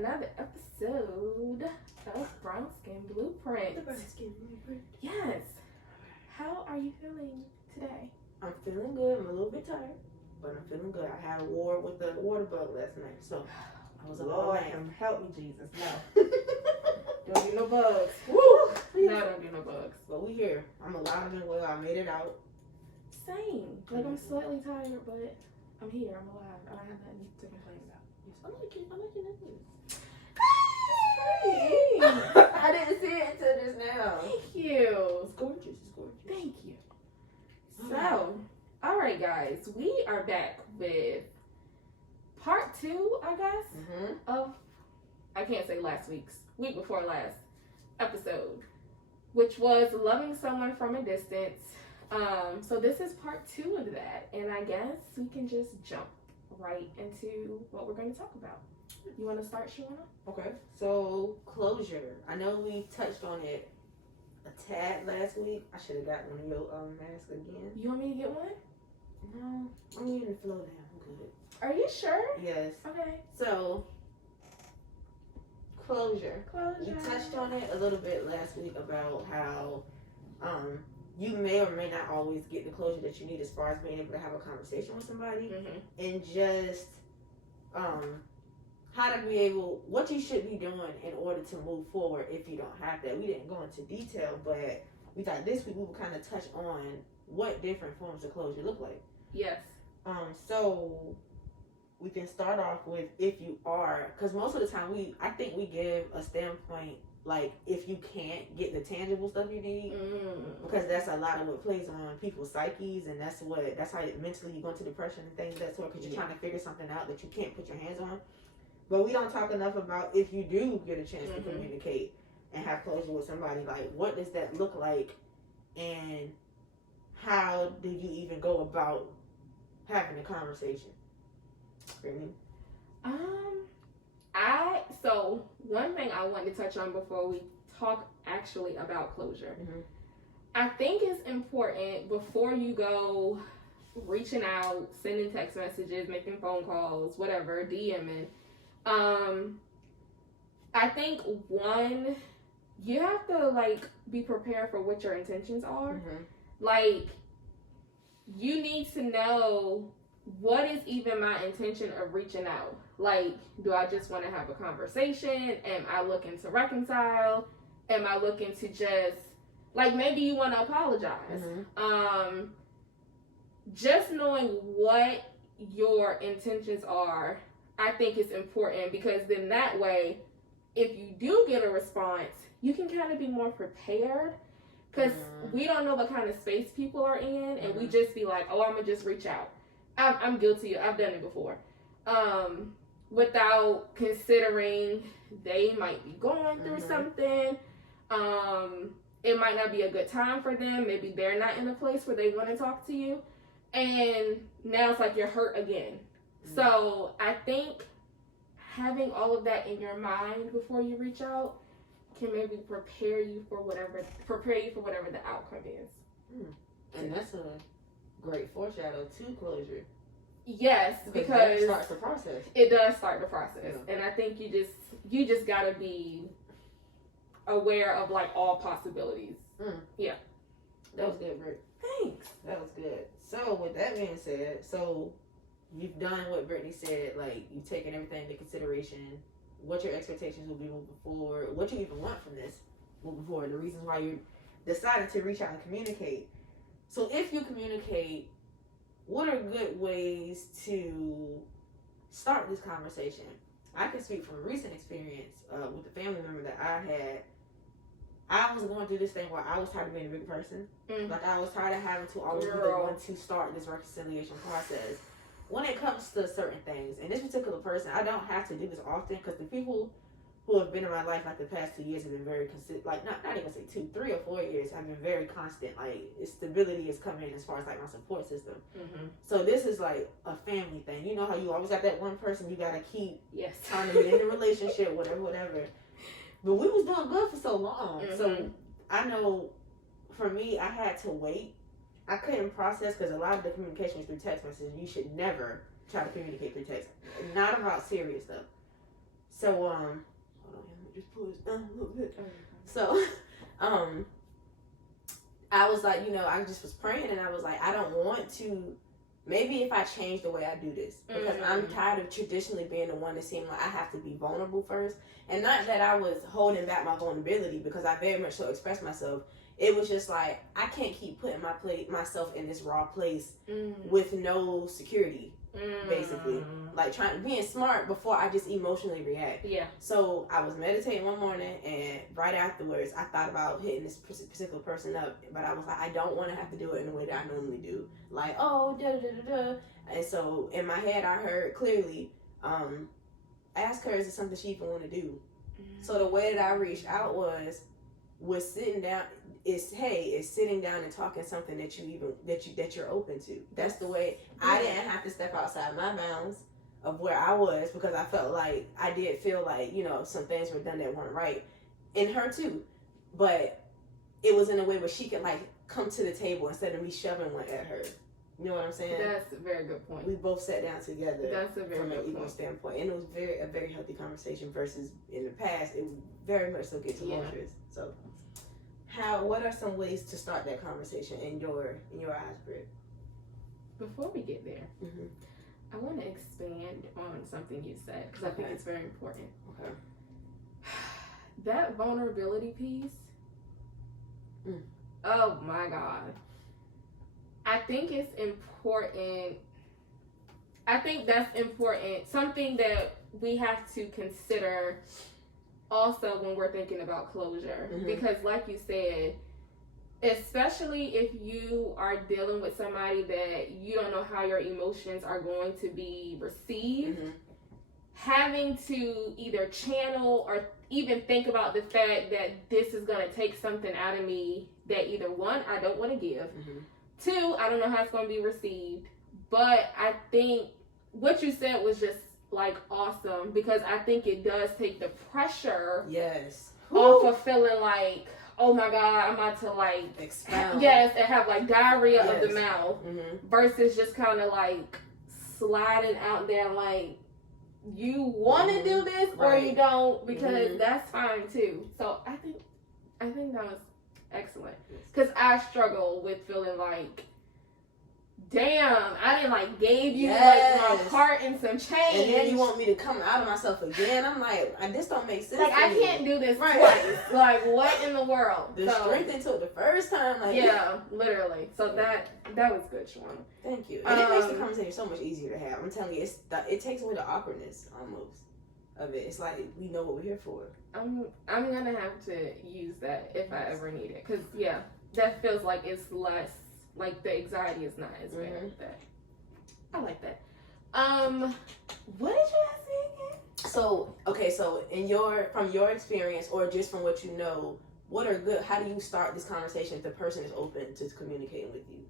another episode of Brown Skin Blueprint. The Brown Skin Blueprint. Yes. How are you feeling today? I'm feeling good. I'm a little bit tired, but I'm feeling good. I had a war with the water bug last night, so I was Lord, help me, Jesus. No. Don't do no bugs. Woo! No, don't do no bugs. But we here. I'm alive and well. I made it out. Same. Like, I'm slightly tired, but I'm here. I'm alive. I don't have nothing to complain about. I like it. I like your necklace. Thanks. I didn't see it until just now. Thank you. It's gorgeous. It's gorgeous. Thank you. So, all right, guys. We are back with part 2, I guess, of, I can't say week before last episode, which was loving someone from a distance. So this is part 2 of that, and I guess we can just jump right into what we're going to talk about. You want to start, Shawana? Okay, so closure. I know we touched on it a tad last week. I should have got one of your masks again. You want me to get one? No, I'm getting the flow down. I'm good. Are you sure? Yes. Okay. So, closure. Closure. We touched on it a little bit last week about how you may or may not always get the closure that you need as far as being able to have a conversation with somebody, and just how to be able, what you should be doing in order to move forward if you don't have that. We didn't go into detail, but we thought this week we would kind of touch on what different forms of closure look like. Yes. So we can start off with if you are, because most of the time I think we give a standpoint like if you can't get the tangible stuff you need, because that's a lot of what plays on people's psyches, and that's how mentally you go into depression and things of that sort, because you're trying to figure something out that you can't put your hands on. But we don't talk enough about if you do get a chance to communicate and have closure with somebody, like what does that look like, and how do you even go about having a conversation? So one thing I wanted to touch on before we talk actually about closure. I think it's important before you go reaching out, sending text messages, making phone calls, whatever, DMing. I think one, you have to be prepared for what your intentions are. Like, you need to know, what is even my intention of reaching out? Like, do I just want to have a conversation? Am I looking to reconcile? Am I looking to just, maybe you want to apologize? Just knowing what your intentions are, I think is important, because then that way, if you do get a response, you can kind of be more prepared. Because we don't know what kind of space people are in, and we just be like, oh, I'm going to just reach out. I'm guilty. I've done it before. Without considering they might be going through something. It might not be a good time for them. Maybe they're not in a place where they want to talk to you. And now it's like you're hurt again. So I think having all of that in your mind before you reach out can maybe prepare you for whatever the outcome is. And that's a great foreshadow to closure. Yes, because that starts the process. It does start the process, and I think you just gotta be aware of all possibilities. Yeah, that was good, Britt. Thanks. That was good. So with that being said, so you've done what Brittany said. You've taken everything into consideration. What your expectations will be moving forward. What you even want from this moving forward. The reasons why you decided to reach out and communicate. So if you communicate, what are good ways to start this conversation? I can speak from a recent experience with a family member that I had. I was going through this thing where I was tired of being a big person. I was tired of having to always be the one to start this reconciliation process. When it comes to certain things, and this particular person, I don't have to do this often, because the people who have been in my life the past 2 years have been very consistent. Not even say 2, 3 or 4 years have been very constant. Stability has come in as far as my support system. So this is a family thing. You know how you always have that one person you gotta keep trying to get in the relationship, whatever. But we was doing good for so long. So I know for me, I had to wait. I couldn't process, because a lot of the communication is through text messages. You should never try to communicate through text. Not about serious stuff. So hold on, let me just pull this down a little bit. So I was like, you know, I just was praying and I was like, I don't want to. Maybe if I change the way I do this, because I'm tired of traditionally being the one that seemed like I have to be vulnerable first. And not that I was holding back my vulnerability, because I very much so expressed myself. It was just like, I can't keep putting myself in this raw place with no security, basically. Like being smart before I just emotionally react. Yeah. So I was meditating one morning, and right afterwards, I thought about hitting this particular person up, but I was like, I don't want to have to do it in the way that I normally do. Like, oh, da da da da. And so in my head, I heard clearly, ask her, is it something she even want to do? So the way that I reached out was sitting down. It's sitting down and talking something that you're open to. That's the way. I didn't have to step outside my bounds of where I was, because I felt like I did feel like, you know, some things were done that weren't right in her too, but it was in a way where she could like come to the table instead of me shoving one at her. You know what I'm saying? That's a very good point. We both sat down together. That's a very from good an equal point. standpoint, and it was a very healthy conversation. Versus in the past, it would very much so get tumultuous. So, what are some ways to start that conversation in your eyes, Britt? Before we get there, I want to expand on something you said, because I think it's very important. Okay. That vulnerability piece. Oh my God. I think it's important. I think that's important. Something that we have to consider also when we're thinking about closure. Because like you said, especially if you are dealing with somebody that you don't know how your emotions are going to be received, having to either channel or even think about the fact that this is going to take something out of me that either one, I don't want to give, two, I don't know how it's going to be received. But I think what you said was just like awesome, because I think it does take the pressure off of feeling like, oh my God, I'm about to like expound. Yes, and have like diarrhea of the mouth, versus just kind of like sliding out there like you want to do this or you don't, because that's fine too. So I think that was excellent, because I struggle with feeling like, damn, I didn't like gave you like my heart and some change, and then you want me to come out of myself again. I'm like, this don't make sense. Like, I can't do this twice. Like, what in the world? The strength it took the first time. Like, yeah, literally. So that was good, Shawana. Thank you. And it makes the conversation so much easier to have. I'm telling you, it takes away the awkwardness almost of it. It's like, we know what we're here for. I'm gonna have to use that if I ever need it, because that feels like it's less. Like, the anxiety is not as bad with that. I like that. What did you ask me again? So from your experience, or just from what you know, how do you start this conversation if the person is open to communicating with you?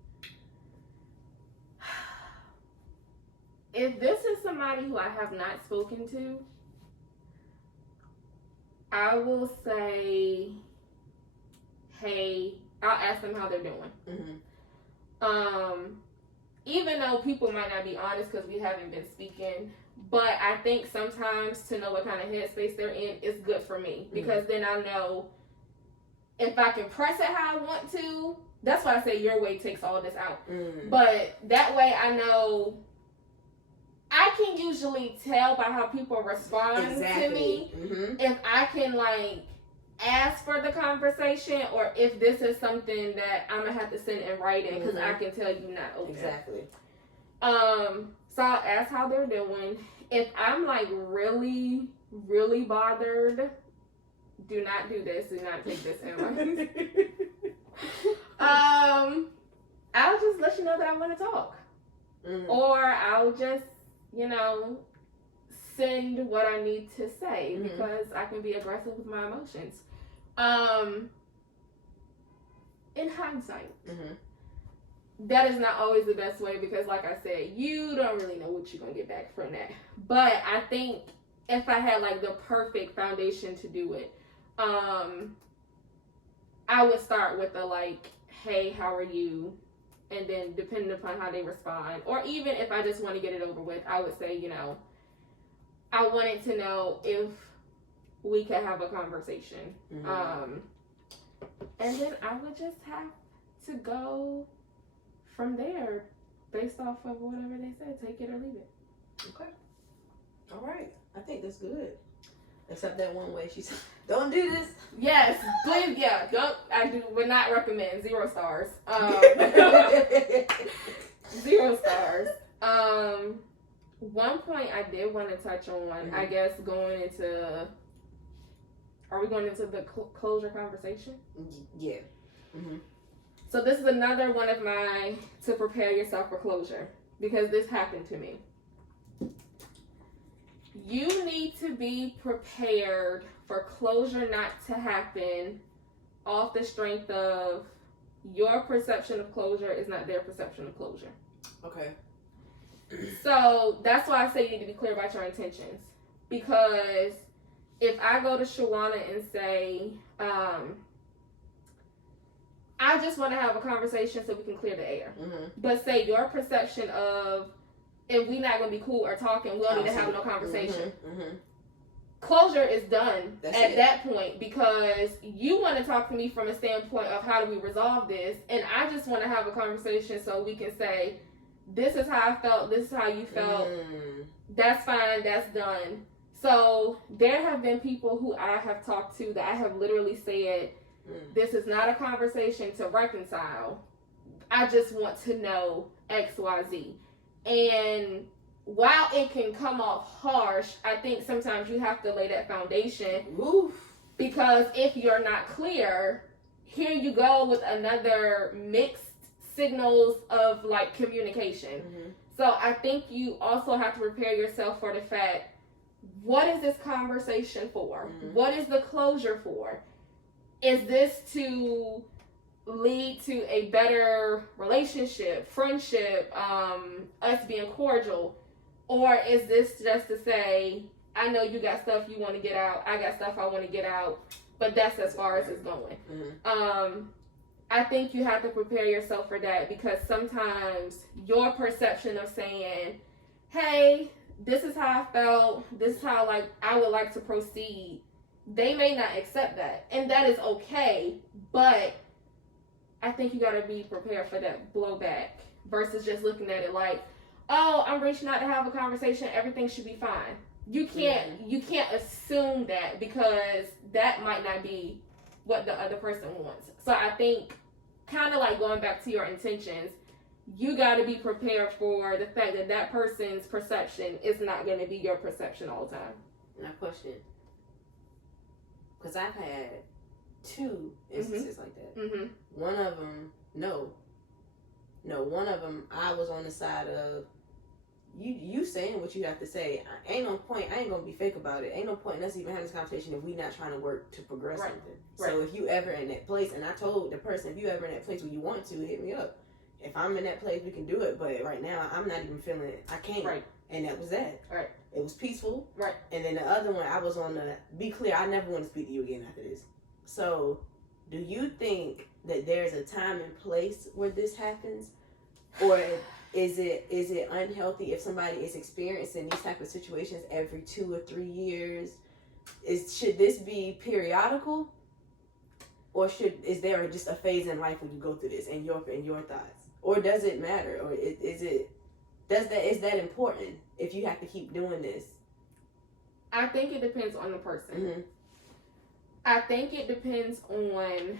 If this is somebody who I have not spoken to, I will say, hey, I'll ask them how they're doing. Even though people might not be honest because we haven't been speaking, but I think sometimes to know what kind of headspace they're in is good for me, because then I know if I can press it how I want to. That's why I say your way takes all this out. But that way I know I can usually tell by how people respond to me if I can like ask for the conversation, or if this is something that I'm gonna have to send in writing, because I can tell you not open. Exactly. So I'll ask how they're doing. If I'm like really, really bothered, do not do this. Do not take this in. I'll just let you know that I want to talk, or I'll just, send what I need to say, because I can be aggressive with my emotions. In hindsight, that is not always the best way, because like I said, you don't really know what you're gonna get back from that. But I think if I had like the perfect foundation to do it, I would start with the like, hey, how are you? And then depending upon how they respond, or even if I just want to get it over with, I would say, I wanted to know if we could have a conversation. And then I would just have to go from there based off of whatever they said. Take it or leave it. Okay. All right. I think that's good. Except that one way she said, "Don't do this." Yes, please. Yeah, don't. I would not recommend. 0 stars. 0 stars. One point I did want to touch on. I guess going into. Are we going into the closure conversation? Yeah. So this is another one of my to prepare yourself for closure, because this happened to me. You need to be prepared for closure not to happen off the strength of your perception of closure is not their perception of closure. Okay. So that's why I say you need to be clear about your intentions. Because if I go to Shawana and say, I just want to have a conversation so we can clear the air. But say your perception of, if we not going to be cool or talking, we don't need to have no conversation. Closure is done at that point, because you want to talk to me from a standpoint of how do we resolve this, and I just want to have a conversation so we can say, this is how I felt, this is how you felt, that's fine, that's done. So there have been people who I have talked to that I have literally said, this is not a conversation to reconcile. I just want to know XYZ. And while it can come off harsh, I think sometimes you have to lay that foundation. Because if you're not clear, here you go with another mixed signals of like communication. So I think you also have to prepare yourself for the fact, what is this conversation for? What is the closure for? Is this to lead to a better relationship, friendship, us being cordial? Or is this just to say, I know you got stuff you want to get out, I got stuff I want to get out, but that's as far as it's going. I think you have to prepare yourself for that, because sometimes your perception of saying, hey, this is how I felt, this is how like I would like to proceed, they may not accept that, and that is okay. But I think you got to be prepared for that blowback versus just looking at it like, oh, I'm reaching out to have a conversation, everything should be fine. You can't assume that, because that might not be what the other person wants. So I think, kind of like going back to your intentions, you got to be prepared for the fact that that person's perception is not going to be your perception all the time. Now, question, because I've had 2 instances like that. One of them, one of them, I was on the side of, you saying what you have to say. Ain't no point. I ain't gonna be fake about it. Ain't no point in us even having this conversation if we not trying to work to progress something. So if you ever in that place, and I told the person, if you ever in that place where you want to, hit me up. If I'm in that place, we can do it. But right now, I'm not even feeling it. I can't. And that was that. It was peaceful. And then the other one, I was on the, be clear, I never want to speak to you again after this. So do you think that there's a time and place where this happens? Or is it unhealthy if somebody is experiencing these type of situations every 2 or 3 years? Should this be periodical, or is there just a phase in life when you go through this? In your thoughts, or does it matter, or is that important if you have to keep doing this? I think it depends on the person. I think it depends on.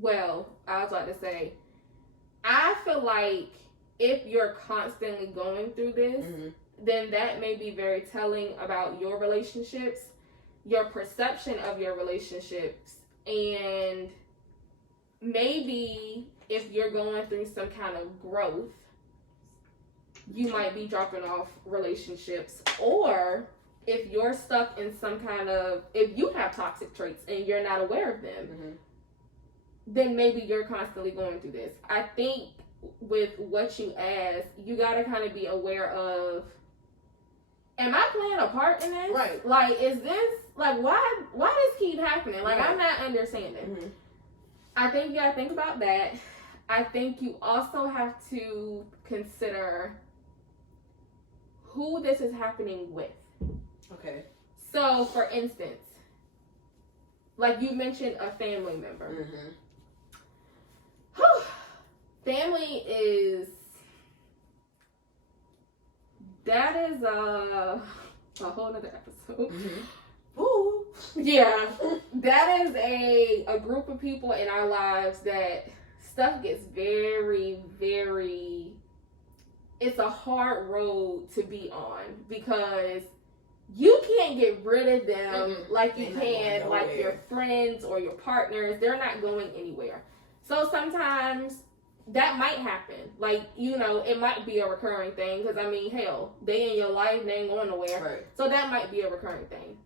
Well, I was about to say, I feel like if you're constantly going through this, then that may be very telling about your relationships, your perception of your relationships, and maybe if you're going through some kind of growth, you might be dropping off relationships. Or if you're stuck in some kind of, if you have toxic traits and you're not aware of them, then maybe you're constantly going through this. I think with what you asked, you got to kind of be aware of, am I playing a part in this? Like, is this, like, why does keep happening? Like, I'm not understanding. I think you got to think about that. I think you also have to consider who this is happening with. Okay. So, for instance, like you mentioned a family member. Mm-hmm. Family is, that is a whole nother episode. Mm-hmm. Ooh. Yeah, that is a group of people in our lives that stuff gets very, very, it's a hard road to be on because you can't get rid of them like you can like your friends or your partners. They're not going anywhere. So sometimes that might happen. Like, you know, it might be a recurring thing because, I mean, hell, they in your life, they ain't going nowhere. Right. So that might be a recurring thing.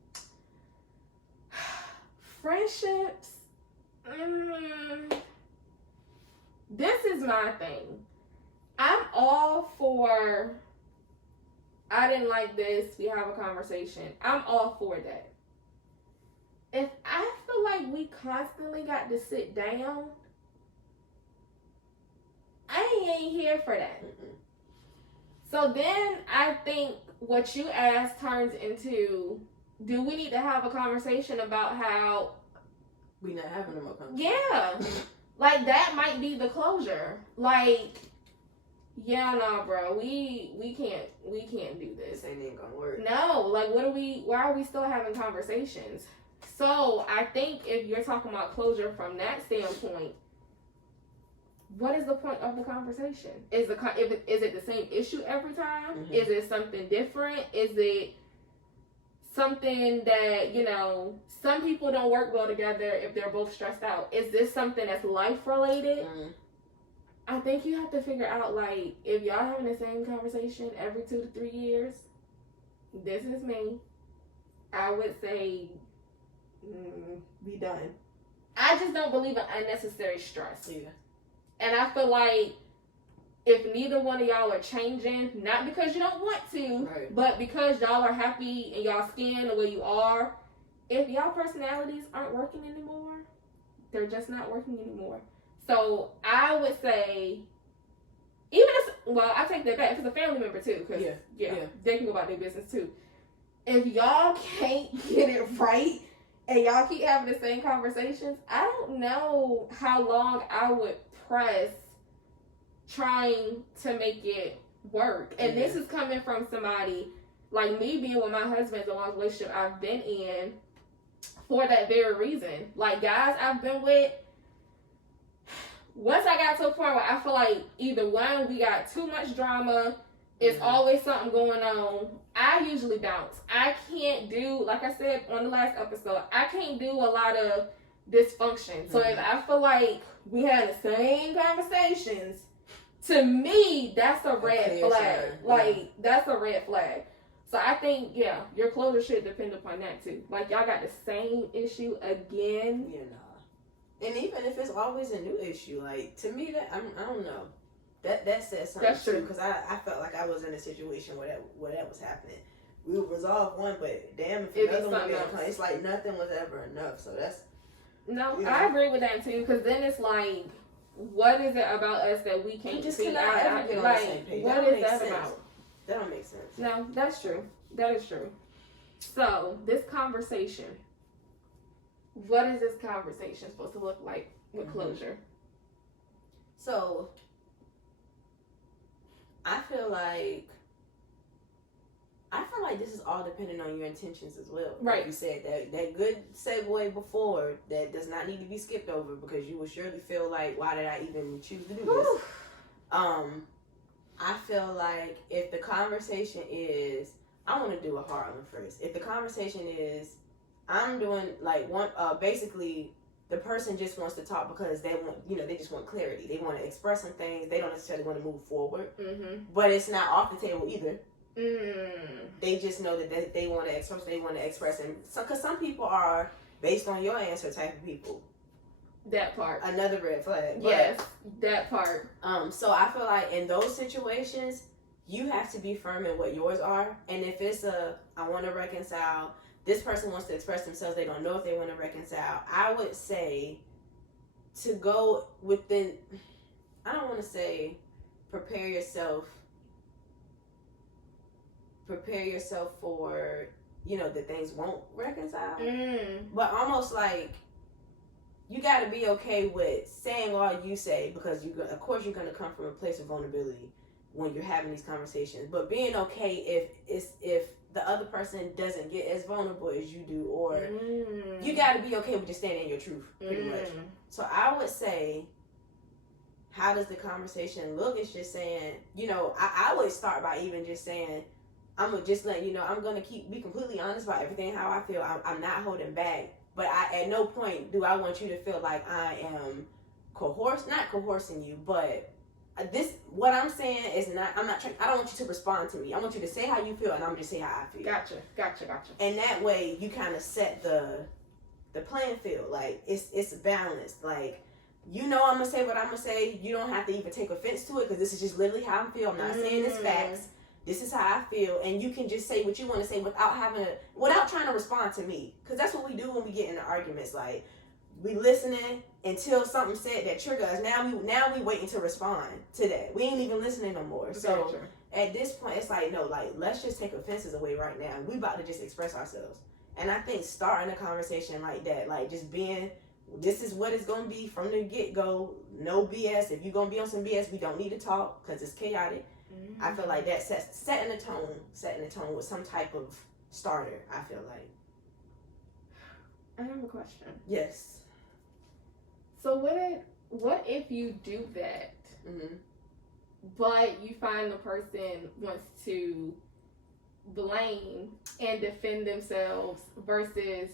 Friendships, this is my thing. I'm all for, I didn't like this, we have a conversation. I'm all for that. If I feel like we constantly got to sit down, I ain't here for that. So then I think what you asked turns into, do we need to have a conversation about how we not having no more conversation? Yeah. Like that might be the closure. Like, yeah, nah, bro, we can't do this. This ain't gonna work. No, like why are we still having conversations? So I think if you're talking about closure from that standpoint, what is the point of the conversation? Is it the same issue every time? Is it something different? Is it something that, you know, some people don't work well together if they're both stressed out? Is this something that's life related? I think you have to figure out, like, if y'all having the same conversation every 2 to 3 years, this is me, I would say, be done. I just don't believe in unnecessary stress. Yeah. And I feel like if neither one of y'all are changing, not because you don't want to, right, but because y'all are happy in y'all skin the way you are, if y'all personalities aren't working anymore, they're just not working anymore. So I would say, even if, well, I take that back, if it's a family member too, because yeah, they can go about their business too. If y'all can't get it right and y'all keep having the same conversations, I don't know how long I would press trying to make it work. And this is coming from somebody like me, being with my husband, the long relationship I've been in for that very reason. Like, guys I've been with, once I got to a point where I feel like either one, we got too much drama, it's always something going on, I usually bounce. I can't do, like I said on the last episode, I can't do a lot of dysfunction. So if I feel like we had the same conversations, to me, that's a red flag. Like, that's a red flag. So I think, yeah, your closure should depend upon that too. Like, y'all got the same issue again. Yeah, nah. And even if it's always a new issue, like, to me, that I don't know. That says something. That's true. Because I felt like I was in a situation where that was happening. We would resolve one, but damn, if another one didn't come, it's like nothing was ever enough. So that's... No, I agree with that too. Because then it's like, what is it about us that we can't just see? cannot ever get on the same page. What is that about? That don't make sense. No, that's true. That is true. So, this conversation, what is this conversation supposed to look like with closure? So, I feel like this is all dependent on your intentions as well. Right. Like you said, that good segue before that does not need to be skipped over, because you will surely feel like, why did I even choose to do this? I feel like if the conversation is, I want to do a hard one first. If the conversation is, I'm doing like one, basically the person just wants to talk because they want, they just want clarity. They want to express some things. They don't necessarily want to move forward, but it's not off the table either. They just know that they want to express. They want to express, and because some people are based on your answer type of people. That part. Another red flag. Yes, that part. So I feel like in those situations, you have to be firm in what yours are. And if it's I want to reconcile, this person wants to express themselves, they don't know if they want to reconcile, I would say to go within, I don't want to say prepare yourself prepare yourself for, that things won't reconcile. Mm. But almost like you got to be okay with saying all you say, because of course you're going to come from a place of vulnerability when you're having these conversations. But being okay if the other person doesn't get as vulnerable as you do, or you got to be okay with just standing in your truth, pretty much. So I would say, how does the conversation look? It's just saying, I would start by even just saying, I'm going to just let you know, I'm going to be completely honest about everything, how I feel. I'm not holding back. But at no point do I want you to feel like I am not coercing you, but what I'm saying is not, I don't want you to respond to me. I want you to say how you feel, and I'm going to say how I feel. Gotcha. And that way, you kind of set the playing field. Like, it's balanced. Like, I'm going to say what I'm going to say. You don't have to even take offense to it, because this is just literally how I feel. I'm not saying it's facts. This is how I feel, and you can just say what you want to say without trying to respond to me, because that's what we do when we get into arguments. Like, we listening until something said that trigger us. Now we waiting to respond to that. We ain't even listening no more. So at this point, it's like, no, like, let's just take offenses away right now. We about to just express ourselves. And I think starting a conversation like that, like just being, this is what it's gonna be from the get go. No BS. If you're gonna be on some BS, we don't need to talk because it's chaotic. I feel like that setting the tone with some type of starter, I feel like. I have a question. Yes. So what if you do that, but you find the person wants to blame and defend themselves versus,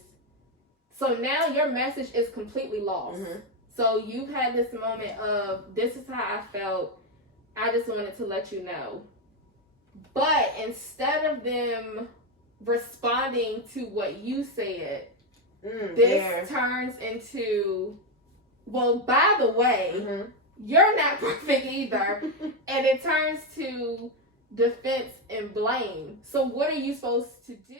so now your message is completely lost. So you've had this moment of, this is how I felt, I just wanted to let you know. But instead of them responding to what you said, this turns into, well, by the way, you're not perfect either. And it turns to defense and blame. So what are you supposed to do?